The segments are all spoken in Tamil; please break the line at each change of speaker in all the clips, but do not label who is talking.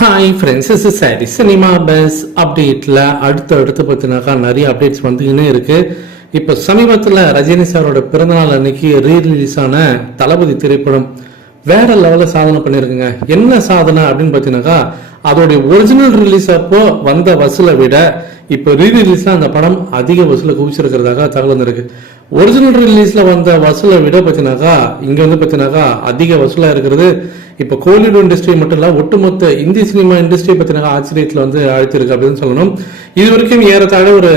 Hi friends is sorry cinema buzz அப்டேட்டில் அடுத்து அடுத்து பார்த்தீங்கன்னாக்கா நிறைய அப்டேட்ஸ் வந்துக்கினே இருக்குது இப்போ சமீபத்தில் ரஜினி சாரோட பிறந்தநாள் அன்னைக்கு ரீ ரிலீஸ் ஆன தளபதி திரைப்படம் வேற லெவலில் சாதனை பண்ணியிருக்குங்க. என்ன சாதனை அப்படின்னு பார்த்தீங்கன்னாக்கா அதோடைய ஒரிஜினல் ரிலீஸ் அப்போ வந்த வசூலை விட இப்போ ரீ ரிலீஸ்ல அந்த படம் அதிக வசூலை குவிச்சிருக்கிறதாக தகவல் வந்திருக்கு. ஒரிஜினல் ரிலீஸில் வந்த வசூலை விட பார்த்தீங்கன்னாக்கா இங்கே வந்து பார்த்தீங்கன்னாக்கா அதிக வசூலாக இருக்கிறது. இப்போ கோலிவுட் இண்டஸ்ட்ரி மட்டும் இல்லை ஒட்டுமொத்த இந்தி சினிமா இண்டஸ்ட்ரி பார்த்தினாக்கா ஆச்சரியத்தில் வந்து அழைத்திருக்கு அப்படின்னு சொல்லணும். இது வரைக்கும் ஏறத்தாழ ஒரு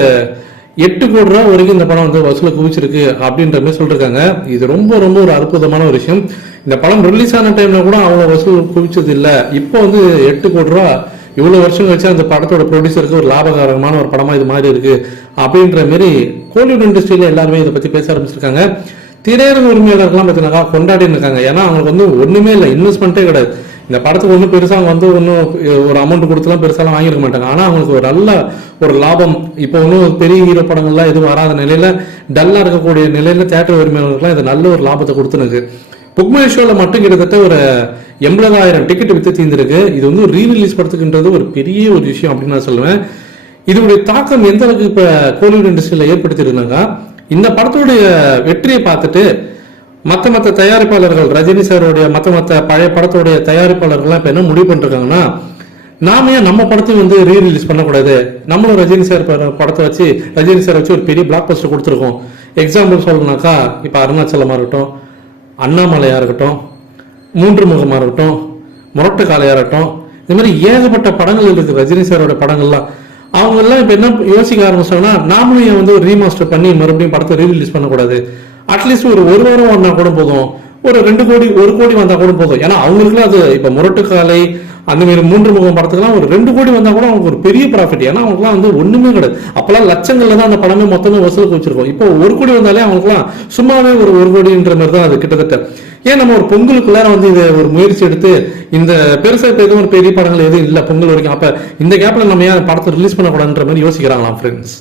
எட்டு கோடி ரூபா வரைக்கும் இந்த படம் வந்து வசூலை குவிச்சிருக்கு அப்படின்ற மாதிரி சொல்லியிருக்காங்க இது ரொம்ப ரொம்ப ஒரு அற்புதமான ஒரு விஷயம். இந்த படம் ரிலீஸ் ஆன டைம்ல கூட அவ்வளோ வசூல் குவிச்சது இல்லை. இப்போ வந்து எட்டு கோடி ரூபா இவ்வளோ வருஷம் கழிச்சு அந்த படத்தோட ப்ரொடியூசருக்கு ஒரு லாபகரமான ஒரு படமாக இது மாதிரி இருக்கு. அப்படின்ற மாரி கோலிவுட் இண்டஸ்ட்ரியில எல்லாருமே இதை பற்றி பேச ஆரம்பிச்சிருக்காங்க. திரையரங்க உரிமையாளர்கள்லாம் பார்த்தீங்கன்னா கொண்டாடின்னு இருக்காங்க. ஏன்னா அவங்களுக்கு வந்து ஒன்றுமே இல்லை. இன்வெஸ்ட்மெண்ட்டே கிடையாது. இந்த படத்துக்கு ஒன்றும் பெருசாக அவங்க வந்து ஒன்றும் ஒரு அமௌண்ட் கொடுத்துலாம் பெருசாலாம் வாங்கியிருக்க மாட்டாங்க. ஆனால் அவங்களுக்கு ஒரு நல்ல ஒரு லாபம். இப்போ ஒன்றும் பெரிய ஹீரோ படங்கள்லாம் எதுவும் வராத நிலையில டல்லாக இருக்கக்கூடிய நிலையில தேட்டர் உரிமையாளர்களுக்குலாம் இது நல்ல ஒரு லாபத்தை கொடுத்துனுக்கு புக்மை ஷோவில் மட்டும் கிட்டத்தட்ட ஒரு எண்பதாயிரம் டிக்கெட் வித்து தீர்ந்துருக்கு. இது வந்து ரீ ரிலீஸ் படத்துக்குன்றது ஒரு பெரிய ஒரு விஷயம் அப்படின்னு நான் சொல்லுவேன். இதனுடைய தாக்கம் எந்த அளவுக்கு இப்போ கோலிவுட் இண்டஸ்ட்ரியில் ஏற்படுத்தியிருந்தாங்க? இந்த படத்துடைய வெற்றியை பார்த்துட்டு மற்ற மற்ற தயாரிப்பாளர்கள் ரஜினி சாருடைய மற்ற மற்ற பழைய படத்துடைய தயாரிப்பாளர்கள்லாம் இப்போ என்ன முடிவு பண்ணிருக்காங்கன்னா நாம ஏன் நம்ம படத்தையும் வந்து ரீ ரிலீஸ் பண்ணக்கூடாது? நம்மளும் ரஜினி சார் படத்தை வச்சு ரஜினி சார் வச்சு ஒரு பெரிய பிளாக் பஸ்டர் கொடுத்துருக்கோம். எக்ஸாம்பிள் சொல்லணும்னாக்கா இப்போ அருணாச்சலமாக இருக்கட்டும் அண்ணாமலையாக இருக்கட்டும் மூன்று முகமாக இருக்கட்டும் முரட்டு காளையாக இருக்கட்டும் இந்த மாதிரி ஏகப்பட்ட படங்கள் இருக்குது ரஜினி சாரோட படங்கள்லாம். அவங்க எல்லாம் இப்போ என்ன யோசிக்க ஆரம்பிச்சாங்கன்னா நாமளும் ஏன் வந்து ஒரு ரீமாஸ்டர் பண்ணி மறுபடியும் படத்தை ரீரிலீஸ் பண்ணக்கூடாது? அட்லீஸ்ட் ஒரு ஒரு வாரம் ஒன்றா கூட போதும். ஒரு ரெண்டு கோடி ஒரு கோடி வந்தால் கூட போதும். ஏன்னா அவங்களுக்குலாம் அது இப்போ முரட்டுக்காலை அந்த மாதிரி மூன்று முகம் படத்துக்குலாம் ஒரு ரெண்டு கோடி வந்தா கூட அவங்களுக்கு ஒரு பெரிய ப்ராஃபிட் ஏன்னா அவங்களுக்குலாம் வந்து ஒண்ணுமே கிடையாது. அப்பெல்லாம் லட்சங்கள்ல தான் அந்த படமே மொத்தமே வசூலுக்கு வச்சிருக்கோம் இப்போ ஒரு கோடி வந்தாலே அவங்களுக்குலாம் சும்மாவே ஒரு ஒரு கோடின்ற மாதிரி தான் அது கிட்டத்தட்ட. ஏன் நம்ம ஒரு பொங்கலுக்குள்ளார வந்து இதை ஒரு முயற்சி எடுத்து இந்த பெருசாக இப்ப எதுவும் ஒரு பெரிய படங்கள் எதுவும் இல்லை பொங்கல் வரைக்கும். அப்போ இந்த கேப்பில் நம்ம ஏன் படத்தை ரிலீஸ் பண்ணக்கூடாதுன்ற மாதிரி யோசிக்கிறாங்களாம் ஃப்ரெண்ட்ஸ்